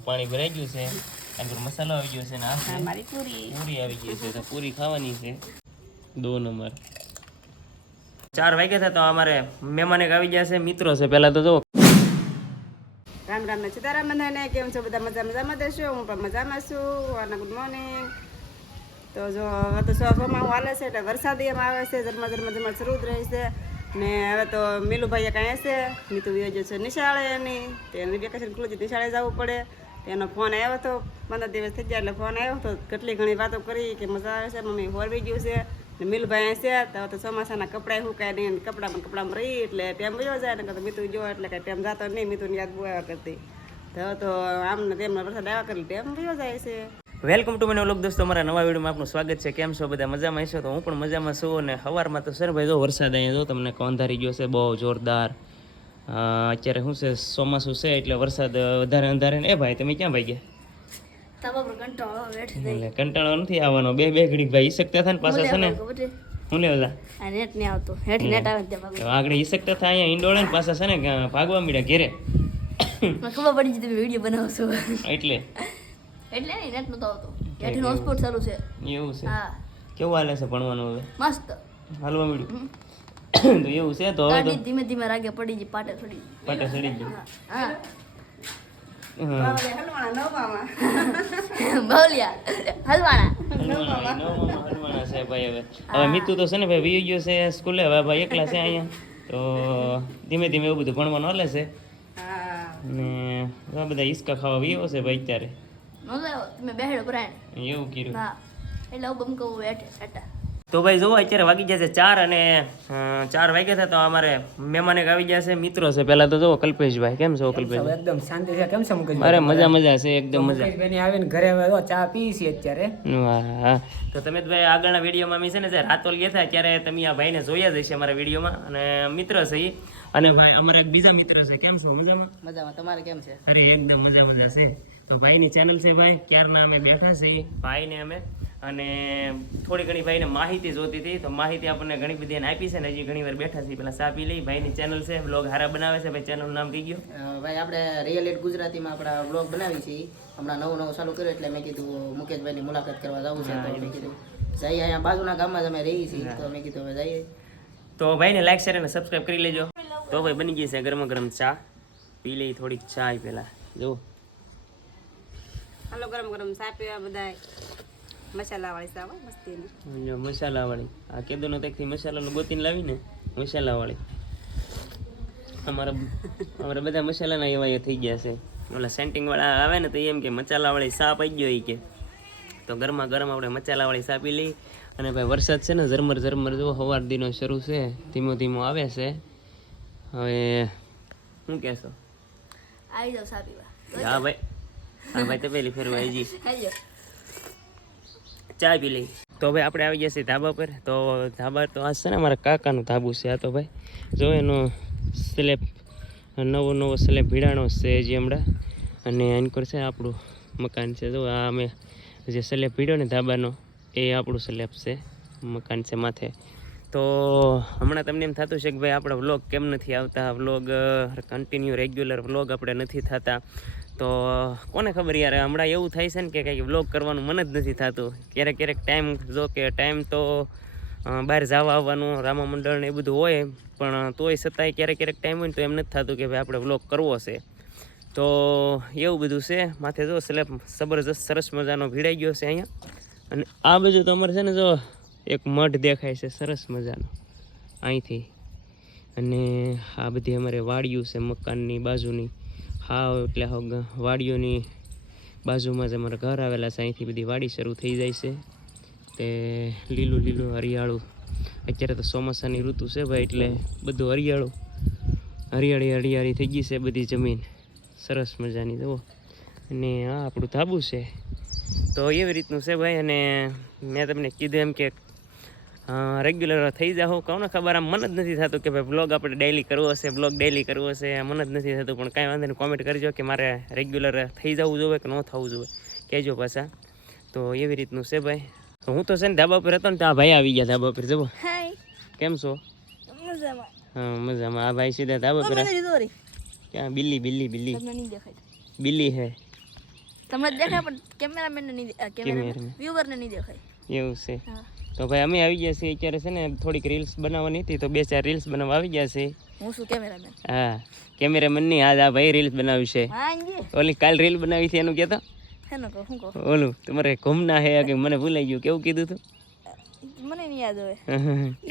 પાણી ભરાઈ ગયું છે. આગળ મસાલો આવી ગયો છે ને આ મારી પૂરી. પૂરી આવી ગઈ છે તો પૂરી ખાવાની છે. દો નંબર. ચાર વાગ્યા હતા તો અમારે મહેમાન એક આવી ગયા છે મિત્રો છે. પહેલા તો જો રામ રામ ને સીતારામ બધાને કેમ છો? બધા મજા મજામાં દેશો હું પણ મજામાં છું. અને ગુડ મોર્નિંગ. તો જો હવે તો સોફામાં હાલે છે એટલે વરસાદ એમ આવે છે. ઝરમા ઝરમા ઝરમા શરૂ જ રહી છે. ને હવે તો મીલુભાઈ કાંઈ હશે? મીતુ વિયો છે નિશાળે એની તે એની વેકેશન ખુલ્લું નિશાળે જવું પડે. તેનો ફોન આવ્યો હતો પંદર દિવસ થઈ ગયા એટલે ફોન આવ્યો હતો કેટલી ઘણી વાતો કરી કે મજા આવે છે, મમ્મી હોરવી ગયું છે, ને મિલભાઈ છે, તો તો ચોમાસાના કપડાં સુકાય નહીં કપડામાં કપડામાં રહી એટલે ટેમ વયો જાય ને મીતુ જો એટલે કાંઈ ટાઈમ જતો નહીં મિતુ યાદ આવ્યા કરતી. તો તો આમ ને તેમ વરસાદ આવ્યા કરી ટાઈમ વયો જાય છે. વેલકમ ટુ મને લોક દોસ્તો મારા નવા વિડીયોમાં આપનું સ્વાગત છે. કેમ છો? બધા મજામાં હશો? તો હું પણ મજામાં છું અને સવારમાં તો સર ભાઈ, જો વરસાદ અહીંયા જો તમને અંધારી ગયો છે? બહુ જોરદાર. અત્યારે શું છે? ચોમાસું છે એટલે વરસાદ વધારે અંધારે ને. એ ભાઈ તમે ક્યાં ભાઈ ગયા કંટાળો નથી આવવાનો. બે બે ભાઈ ઈસકતા થાય ને પાછા છે ને? હું લેવા ઓલા આગળ ઈસકતા થાય અહીંયા ઈંડોળે ને પાછા છે ને ભાગવા મળ્યા ઘેરે. ખબર પડી તમે વીડિયો બનાવશો. એટલે? એટલે નેટ નતો આવતો. હેઠ હોસ્પોટ ચાલુ છે. એવું છે? કેવું હાલે છે ભણવાનું હવે? મસ્ત. હાલવા મળ્યું તો એવું છે તો હવે તો ધીમે ધીમે રાગે પડી ગઈ પાટે થોડી. પાટે ચડી ગયું હા. હવે. હવે મિતુ તો છે ને ભાઈ વી ગયો છે સ્કૂલે હવે ભાઈ એકલા છે અહીંયા. તો ધીમે ધીમે એવું બધું ભણવાનું હાલે છે. ને બધા હિસકા ખાવા વીવો છે ભાઈ અત્યારે. તમે બેહેડો પ્રાણ એવું કર્યું. એટલે બમ કહું તો ભાઈ જુઓ અત્યારે વાગી જશે ચાર અને ચાર વાગ્યા છે તો અમારે મહેમાન એક આવી જશે મિત્રો છે. પહેલા તો જોવો કલ્પેશભાઈ કેમ છો કલ્પેશ એકદમ શાંતિ છે. કેમ છે મુકેશ અરે મજા મજા છે એકદમ મજા. મુકેશભાઈ આવીને ઘરે હવે જો ચા પી છે અત્યારે. તો તમે તો ભાઈ આગળના વિડીયોમાં અમે છે ને જ્યારે રાતોલ ગયા હતા ત્યારે તમે આ ભાઈને જોયા જ હશે અમારા વિડીયોમાં. અને મિત્ર છે એ અને ભાઈ અમારા એક બીજા મિત્ર છે. કેમ છો? મજામાં? મજામાં. તમારે કેમ છે? અરે એકદમ મજા મજા છે. તો ભાઈની ચેનલ છે ભાઈ ક્યારના અમે બેઠા છે ઈ. ભાઈને અમે અને થોડી ઘણી ભાઈને માહિતી જોતી હતી. તો માહિતી આપણને ઘણી બધી એને આપી છે ને હજી ઘણી વાર બેઠા છીએ. પેલા સાપી લઈ. ભાઈની ચેનલ છે બ્લોગ હારા બનાવે છે. ભાઈ ચેનલનું નામ કહી ગયું? ભાઈ આપણે રિયલ એટ ગુજરાતીમાં આપણા બ્લોગ બનાવી છીએ હમણાં નવું નવું ચાલુ કર્યું એટલે મેં કીધું મુકેશભાઈની મુલાકાત કરવા જવું છે. તો મેં કીધું જઈએ અહીંયા બાજુના ગામમાં જ અમે રહીએ છીએ. તો મેં કીધું હવે જઈએ. તો ભાઈને લાઈક શેર અને સબસ્ક્રાઈબ કરી લેજો. તો ભાઈ બની ગઈ છે ગરમા ગરમ ચા. પી લઈ થોડીક ચા પેલા. જુઓ. હાલો ગરમ ગરમ ચા પીવા બધા મસાલા વાળી મસ્તીની જો આ કેદોનો તેકથી મસાલાનો ગોતીને લાવીને મસાલાવાળી અમારા અમારા બધા મસાલાના એવા એ થઈ ગયા છે. ઓલા સેન્ટિંગવાળા આવે ને તો એમ કે મસાલા સાપ આવી ગયો ઈ કે. તો ગરમા ગરમ આપણે મસાલા સાપી લઈ. અને ભાઈ વરસાદ છે ને ઝરમર ઝરમર જો સવાર દીનો શરૂ છે ધીમો ધીમો આવે છે. હવે શું કહેશો? આવી જાવ ચા પીવા હા ભાઈ. હા ભાઈ તો પેલી ફેરવા જી હાલો ચા પી લઈ. તો ભાઈ આપણે આવી ગયા છીએ ધાબા પર. તો ધાબા તો આ છે ને મારા કાકાનું ધાબુ છે, આ તો ભાઈ. જો એનો સ્લેબ નવો નવો સ્લેબ ભીડાણો છે જે હમણાં. અને એની પર છે આપણું મકાન છે. જો આ અમે જે સ્લેબ ભીડ્યો ને ધાબાનો, એ આપણું સ્લેબ છે, મકાન છે માથે. તો હમણાં તમને એમ થતું છે કે ભાઈ, આપણા વ્લોગ કેમ નથી આવતા? વ્લોગ કન્ટિન્યુ રેગ્યુલર વ્લોગ આપણે નથી થતા. તો કોને ખબર યાર, હમણાં એવું થાય છે ને કે કંઈક વ્લોગ કરવાનું મન જ નથી થતું. ક્યારેક ક્યારેક ટાઈમ જો કે ટાઈમ તો બહાર જવા આવવાનું, રામા મંડળ ને એ બધું હોય, પણ તોય છતાંય ક્યારેક ક્યારેક ટાઈમ હોય ને તો એમ નથી થતું કે ભાઈ આપણે વ્લોગ કરવો છે. તો એવું બધું છે. માથે જો સ્લેબ જબરજસ્ત સરસ મજાનો ભીડાઈ ગયો છે અહીંયા. અને આ બાજુ તો અમારે છે ને જો એક મઢ દેખાય છે, સરસ મજાનો. અહીંથી. અને આ બધી અમારે વાડિયું છે, મકાનની બાજુની. હા એટલે હાવ વાડીઓની બાજુમાં જ અમારા ઘર આવેલા છે. અહીંથી બધી વાડી શરૂ થઈ જાય છે. તે લીલું લીલું હરિયાળું. અત્યારે તો ચોમાસાની ઋતુ છે ભાઈ, એટલે બધું હરિયાળું. હરિયાળી હરિયાળી થઈ ગઈ છે બધી જમીન. સરસ મજાની, જુઓ. અને આ આપણું ધાબુ છે. તો એવી રીતનું છે ભાઈ, અને મેં તમને કીધું એમ કે રેગ્યુલર થઈ જાઓ કોને ને ખબર આમ મને જ નથી થતું કે ભાઈ બ્લોગ આપણે ડેલી કરવો હશે બ્લોગ ડેલી કરવો હશે મને જ નથી થતું. પણ કાંઈ વાંધો નહીં કોમેન્ટ કરજો કે મારે રેગ્યુલર થઈ જવું જોઈએ કે ન થવું જોઈએ. કહેજો પાછા. તો એવી રીતનું છે ભાઈ. તો હું તો છે ને ધાબા પર હતો ને ત્યાં ભાઈ આવી ગયા ધાબા પર જવો કેમ છો? મજામાં. હા મજામાં. આ ભાઈ સીધા ધાબા પર ક્યાં? બિલ્લી બિલ્લી બિલ્લી. બિલ્લી હે. તમને દેખાય પણ કેમેરામેન નહીં કેમેરામેન Cameraman. વ્યુઅરને નહીં દેખાય. એવું છે. હા. તો ભાઈ અમે આવી ગયા છીએ. અત્યારે છે ને થોડીક રીલ્સ બનાવવાની હતી. તો બે ચાર રીલ્સ બનાવવા આવી ગયા છે હું શું કેમેરામેન હા. કેમેરામેનની આજ આ ભાઈ રીલ્સ બનાવી છે. ઓલી કાલ રીલ બનાવી છે એનું કહેતો ઓલું તમારે ઘૂમના હે કે મને ભૂલાઈ ગયું? કેવું કીધું તું? મને નહીં યાદ હવે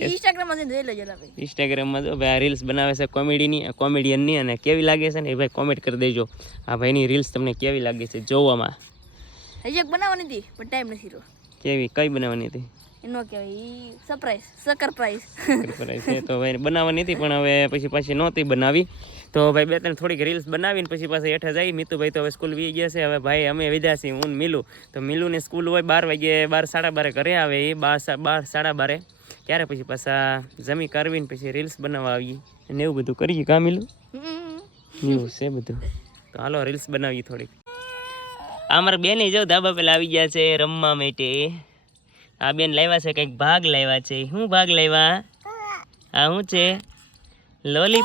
ઇન્સ્ટાગ્રામમાં જોઈ લેજો ભાઈ. ઇન્સ્ટાગ્રામમાં જો ભાઈ આ રીલ્સ બનાવે છે કોમેડીની કોમેડિયનની અને કેવી લાગે છે ને એ ભાઈ કોમેન્ટ કરી દેજો. આ ભાઈની રીલ્સ તમને કેવી લાગે છે જોવામાં. હજી એક બનાવવાની હતી પણ ટાઈમ નથી રહ્યો. કેવી? કઈ બનાવવાની હતી? એનો કહેવાય સરપ્રાઈઝ સકર સરપ્રાઈઝ છે. તો ભાઈ બનાવવાની હતી પણ હવે પછી પાછી નહોતી બનાવી. તો ભાઈ બે ત્રણ થોડીક રીલ્સ બનાવીને પછી પાછી હેઠે જઈ. મિતુભાઈ તો હવે સ્કૂલ વી ગયા છે. હવે ભાઈ અમે વિદ્યા છીએ હું મિલું. તો મિલુને સ્કૂલ હોય બાર વાગે બાર સાડા બારે ઘરે આવે એ બાર બાર સાડા બારે. ત્યારે પછી પાછા જમી કરવીને પછી રીલ્સ બનાવવા આવીએ. અને એવું બધું કરીએ. કાં મિલું? એવું છે બધું. તો હાલો રીલ્સ બનાવીએ થોડીક. આ મારા બેને જો ધાબા પેલા આવી ગયા છે રમવા માટે. આ બેન લાવ્યા છે કંઈક ભાગ લાવ્યા છે. શું ભાગ લાવ્યા? આ શું છે? લોલી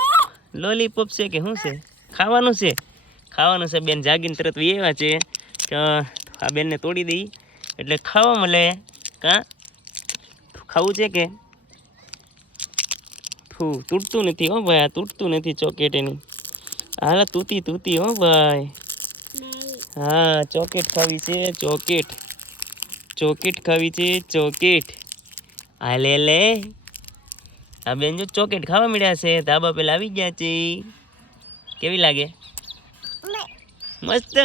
લોલીપોપ છે કે શું છે? ખાવાનું છે? ખાવાનું છે. બેન જાગીને તરત એવા છે આ બેનને તોડી દઈ. એટલે ખાવા મળે. કાં? ખાવું છે કે? ફૂ તૂટતું નથી હો ભાઈ આ તૂટતું નથી ચોકેટ એની હાલ તૂતી તૂતી હો ભાઈ. હા ચોકેટ ખાવી છે ચોકેટ. ચોકેટ ખાવી છે ચોકેટ. આ લે લે. આ બેન જો ચોકેટ ખાવા મળ્યા છે ધાબા પેલા આવી ગયા છે. કેવી લાગે? મસ્ત.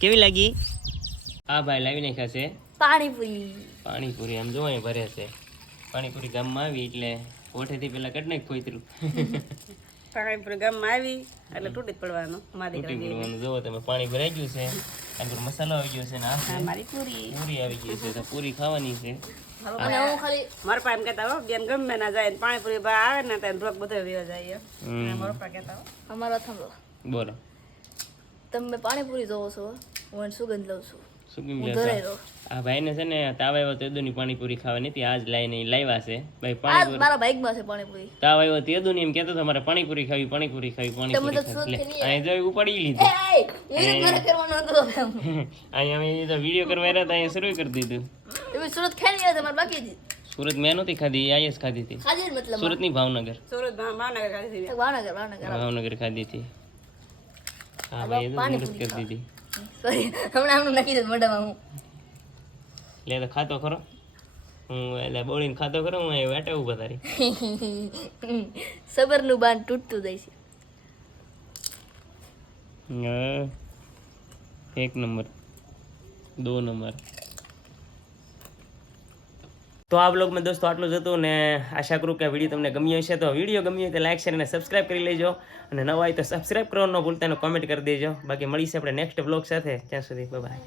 કેવી લાગી? હા ભાઈ લાવી નાખ્યા છે. પાણીપુરી. પાણીપુરી આમ જોવાય ભરે છે. પાણીપુરી ગામમાં આવી એટલે કોઠેથી પેલા કટ નાખ કોઈતરું પાણીપુરી ગામમાં આવી એટલે તૂટી પડવાનું. તૂટી પડવાનું. જોવો તમે પાણી ભરાઈ ગયું છે. પેલો મસાલો આવી ગયો છે ને આ મારી પૂરી પૂરી આવી ગઈ છે તો પૂરી ખાવાની છે અને હું ખાલી મારા પા એમ કહેતા હો બેન ગમે ના જાય ને પાણીપુરી ભાઈ આવે ને ત્યાં બ્લોક બધો વેવા જાય મારા પા કહેતા હો અમારા થાંભલો બોલો તમે પાણીપુરી જોવો છો હું સુગંધ લઉં છું શું કેમ લેતા? આ ભાઈને છે ને તાવ આવ્યો તેદુની પાણીપુરી ખાવાની. હતી આજ લઈને લાવ્યા છે. ભાઈ પાણીપુરી મારા બાઇકમાં છે પાણીપુરી. તાવ આવ્યો તેદુની એમ કહેતો તમારે મારે પાણીપુરી ખાવી પાણીપુરી ખાવી પાણીપુરી ખાવી. અહીં જો ઉપાડી લીધી. એય, એ મારે કરવાનું હતું અહીંયા અમે તો વીડિયો કરવા રહ્યા હતા અહીંયા શરૂ કરી દીધું. તમે સુરત ખાઈ ગયા તમારે બાકી હતી. સુરત મેં નહોતી ખાધી અહીંયા જ ખાધી હતી. મતલબ સુરતની ભાવનગર. સુરત ભાવનગર ખાધી હતી. ભાવનગર ભાવનગર. ભાવનગર ખાધી હતી. હા ભાઈ એ તો કરી દીધી. સોરી હમણાં હમણાં નાખી દઉં મોઢામાં હું. લે તો ખાતો ખરો. હું એટલે બોળીને ખાતો ખરો હું અહીં વાટે ઊભા તારી. સબરનું બાંધ તૂટતું જાય છે. એક નંબર. દો નંબર. તો આ બ્લોગમાં દોસ્તો આટલું જ હતું ને આશા કરું કે વીડિયો તમને ગમ્યો હશે. તો વીડિયો ગમ્યો તો લાઈક શેર અને સબસ્ક્રાઇબ કરી લેજો. અને નવા હોય તો સબસ્ક્રાઇબ કરવાનું ભૂલતા કોમેન્ટ કરી દેજો. બાકી મળીશું આપણે નેક્સ્ટ બ્લોગ સાથે. ત્યાં સુધી બાય